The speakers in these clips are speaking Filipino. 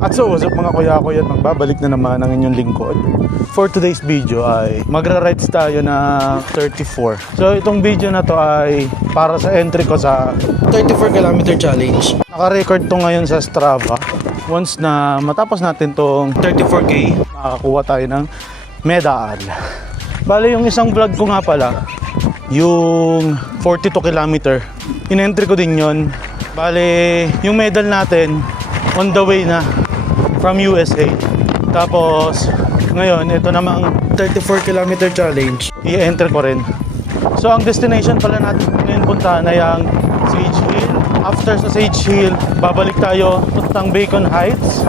At so, what's up mga kuya-kuya at magbabalik na naman ang inyong lingkod. For today's video ay magra-rides tayo na 34. So itong video na to ay para sa entry ko sa 34 km challenge. Naka-record to ngayon sa Strava. Once na matapos natin tong 34K, makakakuha tayo ng medal. Bale yung isang vlog ko nga pala, yung 42 km, in-entry ko din yon. Bale yung medal natin on the way na from USA. Tapos ngayon ito namang 34 km challenge, i-enter ko rin. So ang destination pala natin ngayon puntahan ay ang Sage Hill. After sa Sage Hill, babalik tayo puntang Bacon Heights.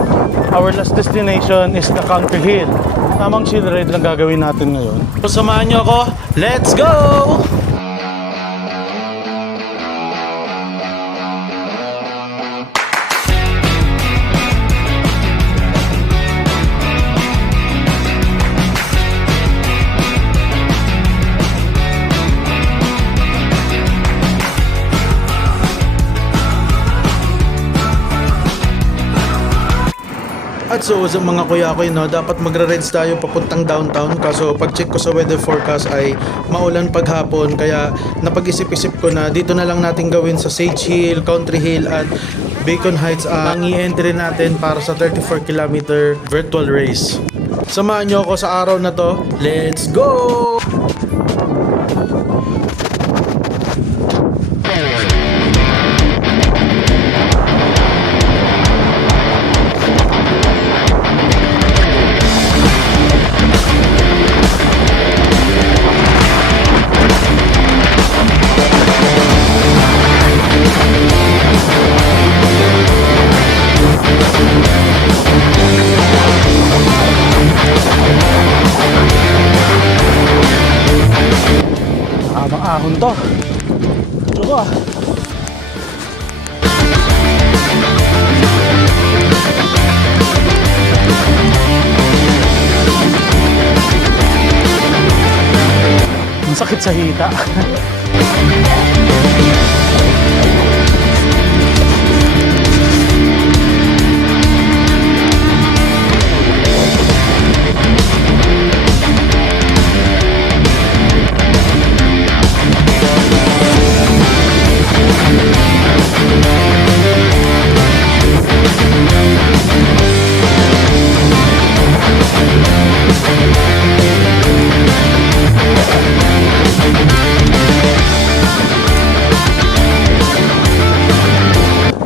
Our last destination is the Country Hill. Tamang chill ride lang gagawin natin ngayon. So samahan nyo ako, let's go! At so sa mga kuya-kuya, no, dapat magra-rides tayo papuntang downtown. Kaso pag check ko sa weather forecast ay maulan paghapon. Kaya napag-isip-isip ko na dito na lang natin gawin sa Sage Hill, Country Hill at Bacon Heights ang i-entry natin para sa 34 km virtual race. Samahan nyo ako sa araw na to. Let's go! Ahon to. Ito ko. Ang sakit sa hita.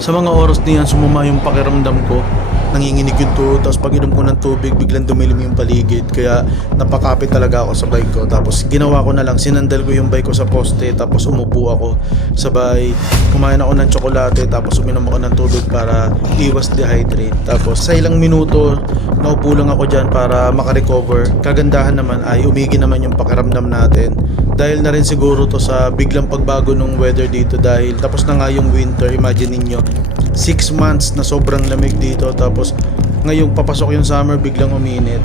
Sa mga oras na yan, sumuma yung pakiramdam ko. Nanginginig yung tuhod, tapos pag inom ko ng tubig, biglang dumilim yung paligid. Kaya napakapit talaga ako sa bike ko. Tapos ginawa ko na lang, sinandal ko yung bike ko sa poste, tapos umupo ako. Sabay, kumain ako ng tsokolate, tapos uminom ako ng tubig para iwas dehydrate. Tapos sa ilang minuto, naupo lang ako dyan para makarecover. Kagandahan naman ay umigi naman yung pakiramdam natin. Dahil na rin siguro to sa biglang pagbago ng weather dito dahil tapos na nga yung winter. Imagine ninyo, 6 months na sobrang lamig dito tapos ngayong papasok yung summer biglang uminit.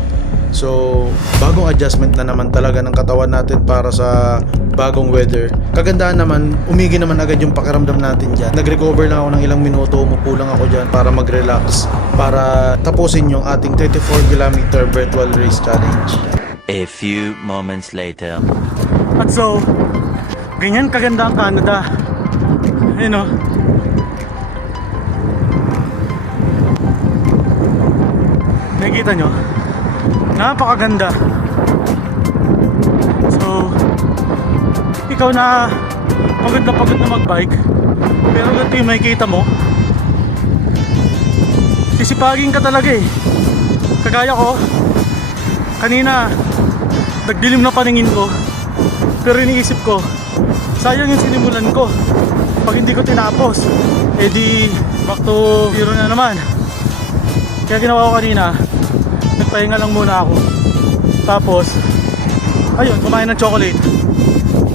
So bagong adjustment na naman talaga ng katawan natin para sa bagong weather. Kagandahan naman, umigi naman agad yung pakiramdam natin dyan. Nag-recover lang ako ng ilang minuto, umupo lang ako dyan para mag-relax, para tapusin yung ating 34 km virtual race challenge. A few moments later. At so, ganyan kaganda ang Canada. Ayun o. Nakikita nyo? Napakaganda. So, ikaw na pagod na magbike, pero ganito yung makikita mo, sisipagin ka talaga eh. Kagaya ko, kanina, nagdilim na paningin ko, pero iniisip ko, sayang yung sinimulan ko. Pag hindi ko tinapos, edi back to zero na naman. Kaya ginawa ko kanina, nagpahinga lang muna ako. Tapos, ayun, kumain ng chocolate.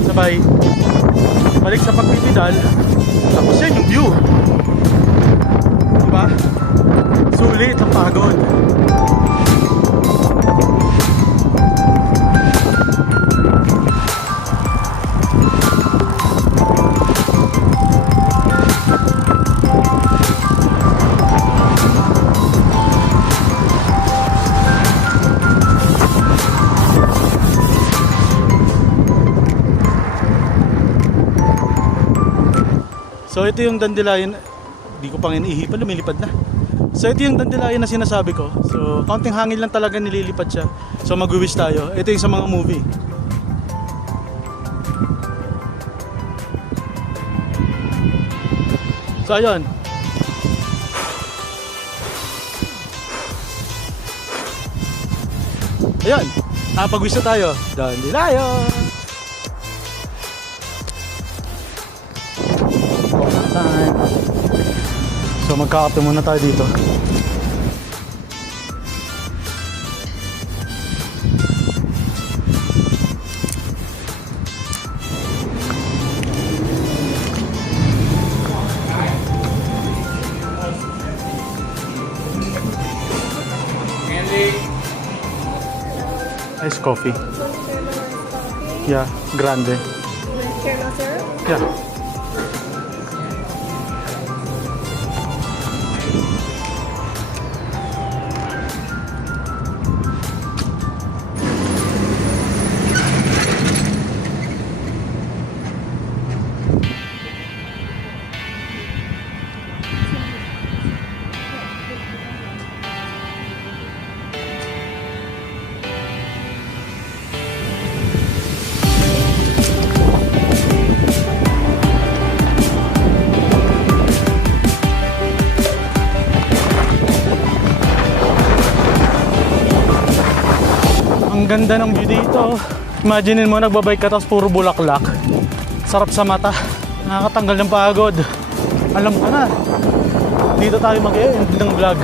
Sabay, balik sa pagpipidal. Tapos yan yung view. Diba? Sulit ang pagod. So ito yung dandelion. Di ko pang inihipan, lumilipad na. So ito yung dandelion na sinasabi ko. So kaunting hangin lang talaga nililipad siya. So mag-wish tayo. Ito yung sa mga movie. So ayun. Ayun. Pag-wish na tayo. Dandelion. Time. So magkakape muna tayo dito. Iced coffee. Yeah, grande. Caramel syrup? Yeah. Ang ganda ng view dito. Imaginin mo nagbabike ka tapos puro bulaklak. Sarap sa mata. Nakakatanggal ng pagod. Alam ko na. Dito tayo mag-end ng vlog.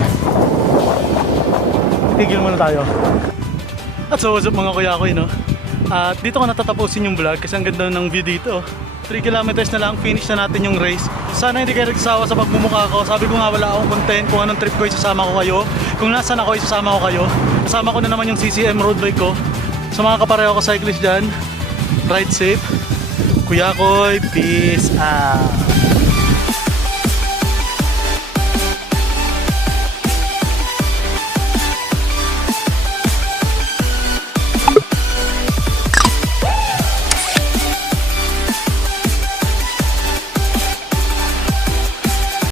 Tigil muna tayo. At so what's up mga kuya ko, no? At dito ko natatapusin yung vlog kasi ang ganda ng view dito. 3 kilometers na lang, finish na natin yung race. Sana hindi kayo nagsasawa sa pagmumukha ko. Sabi ko nga wala akong content kung anong trip ko isasama ko kayo. Kung nasan ako isasama ko kayo. Kasama ko na naman yung CCM road bike ko. Sa mga kapareho ko cyclist dyan, ride safe. Kuya Koy, peace out.